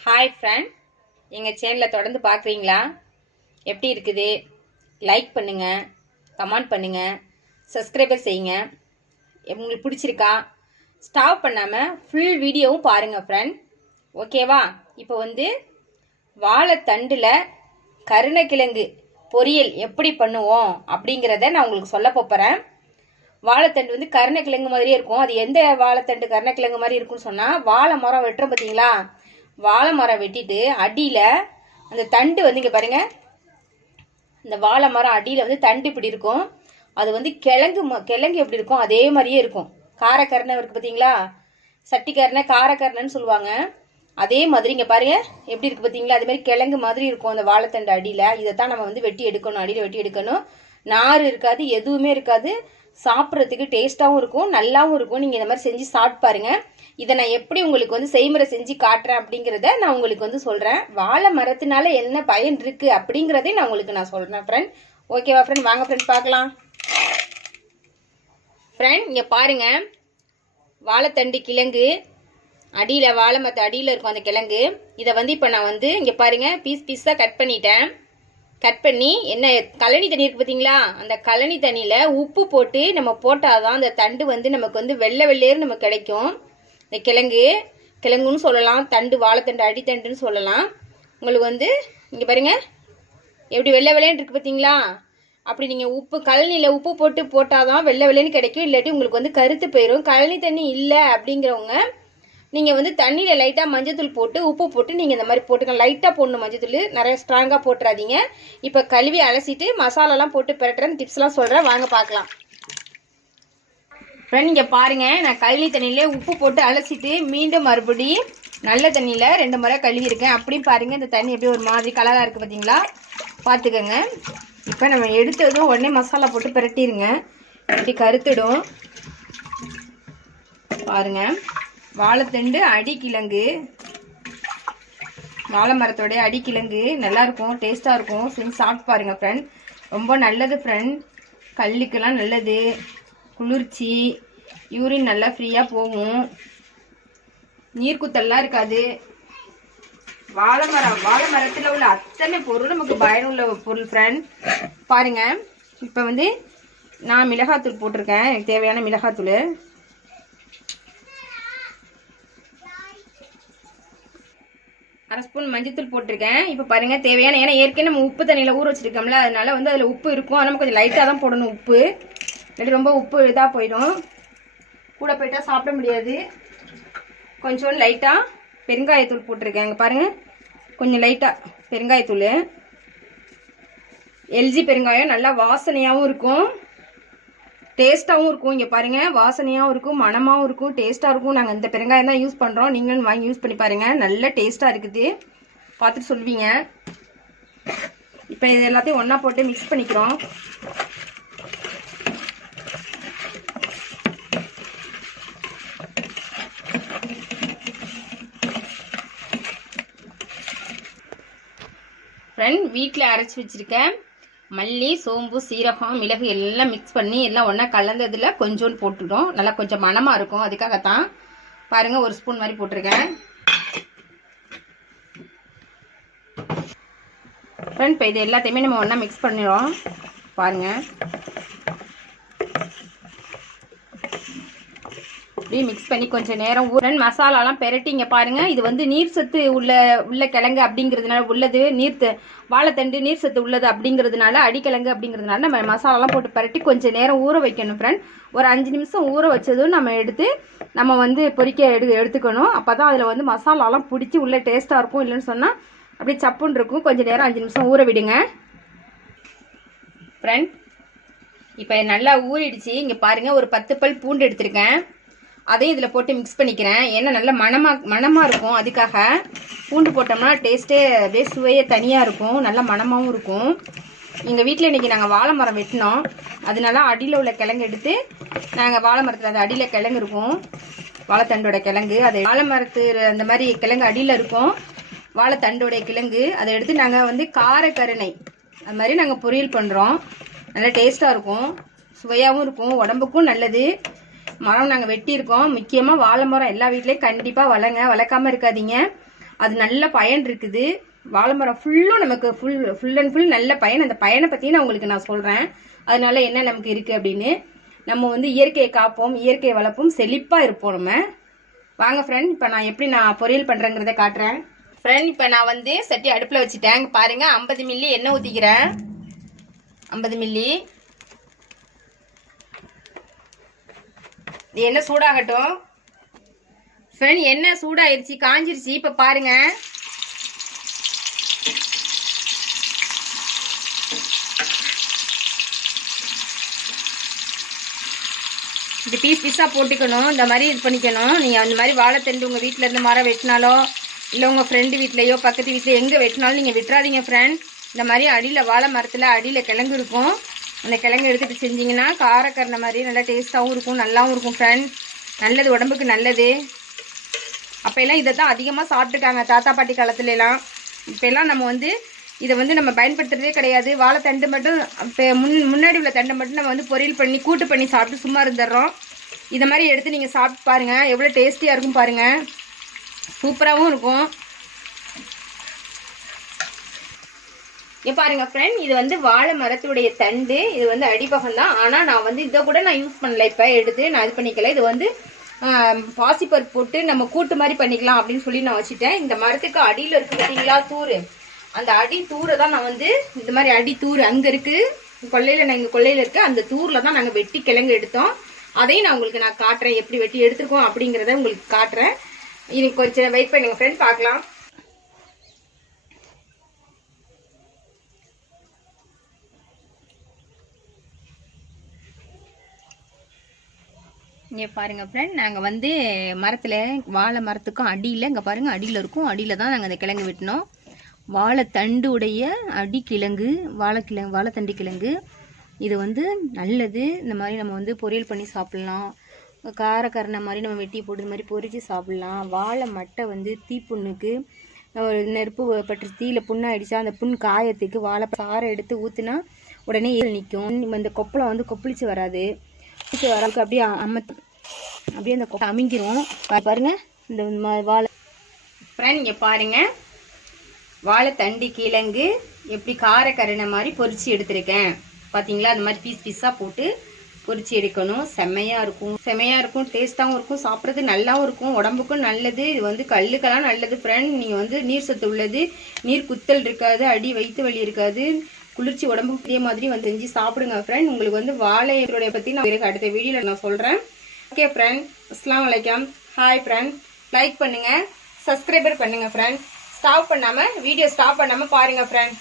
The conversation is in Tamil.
ஹாய் ஃப்ரெண்ட் எங்கள் சேனலை தொடர்ந்து பார்க்குறீங்களா எப்படி இருக்குது? லைக் பண்ணுங்கள் கமெண்ட் பண்ணுங்கள் சப்ஸ்கிரைபர் செய்யுங்க. உங்களுக்கு பிடிச்சிருக்கா? ஸ்டாப் பண்ணாமல் ஃபுல் வீடியோவும் பாருங்கள் ஃப்ரெண்ட் ஓகேவா இப்போ வந்து வாழைத்தண்டில் கருணக்கிழங்கு பொரியல் எப்படி பண்ணுவோம் அப்படிங்கிறத நான் உங்களுக்கு சொல்ல போகிறேன் வாழைத்தண்டு வந்து கருணக்கிழங்கு மாதிரியே இருக்கும். அது எந்த வாழைத்தண்டு கருணக்கிழங்கு மாதிரி இருக்கும்னு சொன்னால் வாழை மரம் வெட்டுறோம் பார்த்தீங்களா வாழை மரம் வெட்டிட்டு அடியில் அந்த தண்டு வந்து இங்கே பாருங்க. இந்த வாழை மரம் அடியில் வந்து தண்டு இப்படி இருக்கும். அது வந்து கிழங்கு ம- கிழங்கு எப்படி இருக்கும்? அதே மாதிரியே இருக்கும். காரக்கரணை இருக்குது பார்த்தீங்களா சட்டிக்கரணை காரக்கரணைன்னு சொல்லுவாங்க. அதே மாதிரி இங்கே பாருங்க எப்படி இருக்குது பார்த்தீங்களா அதே மாதிரி கிழங்கு மாதிரி இருக்கும் அந்த வாழைத்தண்டு அடியில். இதை தான் நம்ம வந்து வெட்டி எடுக்கணும் அடியில் வெட்டி எடுக்கணும். நார் இருக்காது எதுவுமே இருக்காது. சாப்பிட்றதுக்கு டேஸ்ட்டாகவும் இருக்கும் நல்லாவும் இருக்கும். நீங்கள் இந்த மாதிரி செஞ்சு சாப்பிட்டு பாருங்க. இதை நான் எப்படி உங்களுக்கு வந்து செய்முறை செஞ்சு காட்டுறேன் அப்படிங்கிறத நான் உங்களுக்கு வந்து சொல்கிறேன் வாழை மரத்தினால என்ன பயன் இருக்குது அப்படிங்கிறதையும் நான் உங்களுக்கு நான் சொல்கிறேன் ஃப்ரெண்ட் ஓகேவா ஃப்ரெண்ட் வாங்க ஃப்ரெண்ட் பார்க்கலாம். ஃப்ரெண்ட் இங்கே பாருங்க. வாழைத்தண்டு கிழங்கு அடியில் வாழை மரத்து அடியில் இருக்கும் அந்த கிழங்கு. இதை வந்து இப்போ நான் வந்து இங்கே பாருங்கள் பீஸ் பீஸாக கட் பண்ணிட்டேன். கட் பண்ணி என்ன கழனி தண்ணி இருக்குது பார்த்தீங்களா அந்த கழனி தண்ணியில் உப்பு போட்டு நம்ம போட்டால் தான் அந்த தண்டு வந்து நமக்கு வந்து வெள்ளை வெள்ளையர் நமக்கு கிடைக்கும். இந்த கிழங்கு கிழங்குன்னு சொல்லலாம் தண்டு வாழைத்தண்டு அடித்தண்டுன்னு சொல்லலாம். உங்களுக்கு வந்து இங்கே பாருங்க எப்படி வெள்ளை வெள்ளைன்னு இருக்குது பார்த்தீங்களா அப்படி நீங்கள் உப்பு கழனியில் உப்பு போட்டு போட்டால் தான் வெள்ளை வெள்ளைன்னு கிடைக்கும். இல்லாட்டி உங்களுக்கு வந்து கருத்து போயிடும் கழனி தண்ணி இல்லை அப்படிங்கிறவங்க நீங்கள் வந்து தண்ணியில் லைட்டாக மஞ்சத்தூள் போட்டு உப்பு போட்டு நீங்கள் இந்த மாதிரி போட்டுக்கலாம். லைட்டாக போடணும் மஞ்சத்தூள் நிறைய ஸ்ட்ராங்காக போட்டுறாதீங்க. இப்போ கழுவி அலசிட்டு மசாலாலாம் போட்டு பிரட்டுறேன். டிப்ஸ்லாம் சொல்கிறேன் வாங்க பார்க்கலாம். ஃப்ரெண்ட் இங்கே பாருங்கள் நான் கழுவி தண்ணியிலே உப்பு போட்டு அலசிட்டு மீண்டும் மறுபடியும் நல்ல தண்ணியில் ரெண்டு முறை கழுவி இருக்கேன். அப்படியும் பாருங்கள் இந்த தண்ணி எப்படி ஒரு மாதிரி கலராக இருக்குது பார்த்தீங்களா பார்த்துக்கோங்க. இப்போ நம்ம எடுத்ததும் உடனே மசாலா போட்டு பிரட்டிடுங்க இப்படி கருத்துடும். பாருங்கள் வாழைத்தண்டு அடிக்கிழங்கு. வாழை மரத்தோடைய அடிக்கிழங்கு நல்லாயிருக்கும் டேஸ்ட்டாக இருக்கும். செஞ்சு சாப்பிட்டு பாருங்கள் ஃப்ரெண்ட் ரொம்ப நல்லது ஃப்ரெண்ட் கல்லுக்கெல்லாம் நல்லது. குளிர்ச்சி. யூரின் நல்லா ஃப்ரீயாக போகும். நீர்க்குத்தல்லாம் இருக்காது. வாழை மரம் வாழை மரத்தில் உள்ள அத்தனை பொருள் நமக்கு பயனுள்ள பொருள் ஃப்ரெண்ட் பாருங்கள் இப்போ வந்து நான் மிளகாத்தூள் போட்டிருக்கேன். எனக்கு தேவையான மிளகாத்தூள். அரை ஸ்பூன் மஞ்சத்தூள் போட்டிருக்கேன். இப்போ பாருங்கள் தேவையான ஏன்னா ஏற்கனவே நம்ம உப்பு தண்ணியில் ஊற வச்சுருக்கோம்ல அதனால வந்து அதில் உப்பு இருக்கும். ஆனால் நம்ம கொஞ்சம் லைட்டாக தான் போடணும் உப்பு. இல்லாட்டி ரொம்ப உப்பு இதாக போயிடும். கூட போயிட்டால் சாப்பிட முடியாது. கொஞ்சோண்டு லைட்டாக பெருங்காயத்தூள் போட்டிருக்கேன். இங்கே பாருங்கள் கொஞ்சம் லைட்டாக பெருங்காயத்தூள் எல்ஜி பெருங்காயம் நல்லா வாசனையாகவும் இருக்கும். டேஸ்ட்டாகவும் இருக்கும். இங்கே பாருங்கள் வாசனையாகவும் இருக்கும் மணமாகவும் இருக்கும் டேஸ்ட்டாக இருக்கும். நாங்கள் இந்த பெருங்காயம் தான் யூஸ் பண்ணுறோம் நீங்களும் வாங்கி யூஸ் பண்ணி பாருங்கள் நல்ல டேஸ்ட்டாக இருக்குது. பார்த்துட்டு சொல்வீங்க இப்போ இது எல்லாத்தையும் ஒன்றா போட்டு மிக்ஸ் பண்ணிக்கிறோம். ஃப்ரெண்ட் வீட்டில் அரைச்சி வச்சுருக்கேன். மல்லி சோம்பு சீரகம் மிளகு எல்லாம் மிக்ஸ் பண்ணி எல்லாம் ஒன்றா கலந்ததில் கொஞ்சோண்டு போட்டுடும் நல்லா கொஞ்சம் மணமாக இருக்கும். அதுக்காகத்தான் பாருங்கள் ஒரு ஸ்பூன் மாதிரி போட்டிருக்கேன். ஃப்ரெண்ட் இப்போ இது எல்லாத்தையுமே நம்ம ஒன்றா மிக்ஸ் பண்ணிடுறோம். பாருங்கள் அப்படியே மிக்ஸ் பண்ணி கொஞ்சம் நேரம் ஊரன் மசாலாலாம் பெரட்டிங்க பாருங்க. இது வந்து நீர் சத்து உள்ள உள்ள கிழங்கு அப்படிங்கிறதுனால உள்ளது நீர் வாழைத்தண்டு நீர் சத்து உள்ளது அப்படிங்கிறதுனால அடிக்கிழங்கு அப்படிங்கிறதுனால நம்ம மசாலாலாம் போட்டு பரட்டி கொஞ்சம் நேரம் ஊற வைக்கணும் ஃப்ரெண்ட் ஒரு அஞ்சு நிமிஷம் ஊற வச்சதும் நம்ம எடுத்து நம்ம வந்து பொறிக்க எடு எடுத்துக்கணும். அப்போ தான் அதில் வந்து மசாலாலாம் பிடிச்சி உள்ளே டேஸ்ட்டாக இருக்கும். இல்லைன்னு சொன்னால் அப்படியே சப்புன்னு இருக்கும். கொஞ்சம் நேரம் அஞ்சு நிமிஷம் ஊற விடுங்க. ஃப்ரெண்ட் இப்போ நல்லா ஊறிடுச்சு. இங்கே பாருங்கள் ஒரு பத்து பல் பூண்டு எடுத்திருக்கேன். அதையும் இதில் போட்டு மிக்ஸ் பண்ணிக்கிறேன். ஏன்னா நல்ல மணமாக மணமாக இருக்கும் அதுக்காக. பூண்டு போட்டோம்னா டேஸ்ட்டே அப்படியே சுவையே தனியாக இருக்கும். நல்ல மணமாகவும் இருக்கும். எங்கள் வீட்டில் இன்றைக்கி நாங்கள் வாழை மரம் வெட்டினோம். அதனால அடியில் உள்ள கிழங்கு எடுத்து நாங்கள் வாழை மரத்தில் அந்த அடியில் கிழங்கு இருக்கும். வாழைத்தண்டோட கிழங்கு. அது வாழை மரத்து அந்த மாதிரி கிழங்கு அடியில் இருக்கும். வாழைத்தண்டோடைய கிழங்கு. அதை எடுத்து நாங்கள் வந்து காரக்கருணை. அது மாதிரி நாங்கள் பொரியல் பண்ணுறோம் நல்லா டேஸ்ட்டாக இருக்கும். சுவையாகவும் இருக்கும். உடம்புக்கும் நல்லது. மரம் நாங்கள் வெட்டியிருக்கோம். முக்கியமாக வாழை மரம் எல்லா வீட்லேயும் கண்டிப்பாக வளங்க. வளர்க்காம இருக்காதீங்க. அது நல்ல பயன் இருக்குது. வாழை மரம் ஃபுல்லும் நமக்கு ஃபுல் ஃபுல் அண்ட் ஃபுல் நல்ல பயன். அந்த பயனை பற்றி நான் உங்களுக்கு நான் சொல்கிறேன் அதனால என்ன நமக்கு இருக்குது அப்படின்னு? நம்ம வந்து இயற்கையை காப்போம். இயற்கையை வளர்ப்போம். செழிப்பாக இருப்போம் நம்ம. வாங்க ஃப்ரெண்ட் இப்போ நான் எப்படி நான் பொரியல் பண்ணுறேங்கிறத காட்டுறேன். ஃப்ரெண்ட் இப்போ நான் வந்து சட்டி அடுப்பில் வச்சுட்டேன். பாருங்கள் ஐம்பது மில்லி எண்ணெய் ஊற்றிக்கிறேன் ஐம்பது மில்லி எண்ணெய் சூடாகட்டும்? ஃப்ரெண்ட் எண்ணெய் சூடாயிருச்சு? காஞ்சிருச்சு. இப்போ பாருங்க. இது பீஸ் பீஸாக போட்டுக்கணும். இந்த மாதிரி இது பண்ணிக்கணும். நீங்கள் அந்த மாதிரி வாழைத்தண்டு உங்கள் வீட்டில் இருந்து மரம் வெட்டினாலோ இல்லை உங்கள் ஃப்ரெண்டு வீட்லேயோ பக்கத்து வீட்டில் எங்கே வெட்டினாலும் நீங்கள் விட்டுறாதீங்க ஃப்ரெண்ட் இந்த மாதிரி அடியில் வாழை மரத்தில் அடியில் கிழங்கு இருக்கும். அந்த கிழங்கு எடுத்துகிட்டு செஞ்சிங்கன்னா காரக்கரணை மாதிரி நல்லா டேஸ்ட்டாகவும் இருக்கும் நல்லாவும் இருக்கும் ஃப்ரெண்ட் நல்லது உடம்புக்கு நல்லது. அப்போ எல்லாம் இதை தான் அதிகமாக சாப்பிட்டுருக்காங்க தாத்தா பாட்டி காலத்துலலாம் இப்போல்லாம் இப்போ எல்லாம் நம்ம வந்து இதை வந்து நம்ம பயன்படுத்துறதே கிடையாது. வாழைத்தண்டு மட்டும் இப்போ முன் முன்னாடி உள்ள தண்டை மட்டும் நம்ம வந்து பொரியல் பண்ணி கூட்டு பண்ணி சாப்பிட்டு சும்மா இருந்துடுறோம். இதை மாதிரி எடுத்து நீங்கள் சாப்பிட்டு பாருங்கள் எவ்வளோ டேஸ்டியாக இருக்கும் பாருங்கள் சூப்பராகவும் இருக்கும். இங்க பாருங்க ஃப்ரெண்ட் இது வந்து வாழை மரத்துடைய தண்டு இது வந்து அடிப்பகம் தான் ஆனால் நான் வந்து இதை கூட நான் யூஸ் பண்ணல. இப்போ எடுத்து நான் இது பண்ணிக்கல. இது வந்து பாசிப்பருப்பு போட்டு நம்ம கூட்டு மாதிரி பண்ணிக்கலாம் அப்படின்னு சொல்லி நான் வச்சுட்டேன். இந்த மரத்துக்கு அடியில் இருக்கு பார்த்தீங்களா தூர் அந்த அடி தூரை தான் நான் வந்து இந்த மாதிரி அடி தூர் அங்கே இருக்குது கொல்லையில் நான் இங்கே கொல்லையில் இருக்குது அந்த தூரில் தான் நாங்கள் வெட்டி கிழங்கு எடுத்தோம். அதையும் நான் உங்களுக்கு நான் காட்டுறேன். எப்படி வெட்டி எடுத்துருக்கோம் அப்படிங்கிறத உங்களுக்கு காட்டுறேன். இது கொஞ்சம் வெயிட் பண்ணுங்கள் ஃப்ரெண்ட் பார்க்கலாம். இங்கே பாருங்க ஃப்ரெண்ட் நாங்கள் வந்து மரத்தில் வாழை மரத்துக்கும் அடியில் இங்கே பாருங்கள் அடியில் இருக்கும். அடியில் தான் நாங்கள் அந்த கிழங்கு வெட்டினோம். வாழைத்தண்டு உடைய அடி கிழங்கு வாழைக்கிழங்கு வாழைத்தண்டு கிழங்கு. இது வந்து நல்லது. இந்த மாதிரி நம்ம வந்து பொரியல் பண்ணி சாப்பிட்லாம். காரக்கரணை மாதிரி நம்ம வெட்டி போட்டு இது மாதிரி பொரித்து சாப்பிட்லாம். வாழை மட்டை வந்து தீப்புண்ணுக்கு நெருப்பு பற்றி தீயில புண்ணாயிடுச்சா அந்த புண் காயத்துக்கு வாழை சாறை எடுத்து ஊற்றுனா உடனே நிற்கும் இந்த கொப்பளம் வந்து கொப்பளிச்சு வராது. கொப்பளிச்சு வரதுக்கு அப்படியே அமத்து அப்படியே அந்த அமைங்கிரும் பாருங்கள் பாருங்க இந்த வாழை. ஃப்ரெண்ட் நீங்கள் பாருங்கள் வாழைத்தண்டு கிழங்கு எப்படி காரக்கரணை மாதிரி பொரிச்சு எடுத்திருக்கேன். பாத்தீங்களா? அந்த மாதிரி பீஸ் பீஸாக போட்டு பொரிச்சு எடுக்கணும். செம்மையாக இருக்கும். செம்மையாக இருக்கும் டேஸ்ட்டாகவும் இருக்கும் சாப்பிட்றது நல்லாவும் இருக்கும். உடம்புக்கும் நல்லது. இது வந்து கல்லுக்கெல்லாம் நல்லது ஃப்ரெண்ட் நீங்கள் வந்து நீர் சத்து உள்ளது. நீர் குத்தல் இருக்காது அடி வயிற்று வலி இருக்காது. குளிர்ச்சி உடம்புக்கு இதே மாதிரி வந்து செஞ்சு சாப்பிடுங்க ஃப்ரெண்ட் உங்களுக்கு வந்து வாழையோடைய பற்றி நான் அடுத்த வீடியோவில் நான் சொல்கிறேன் ஓகே ஃப்ரெண்ட் அஸ்லாம் வலைக்கம் ஹாய் ஃப்ரெண்ட் லைக் பண்ணுங்கள் சப்ஸ்கிரைபர் பண்ணுங்கள் ஃப்ரெண்ட் ஸ்டாப் பண்ணாமல் வீடியோ ஸ்டாப் பண்ணாமல் பாருங்கள் ஃப்ரெண்ட்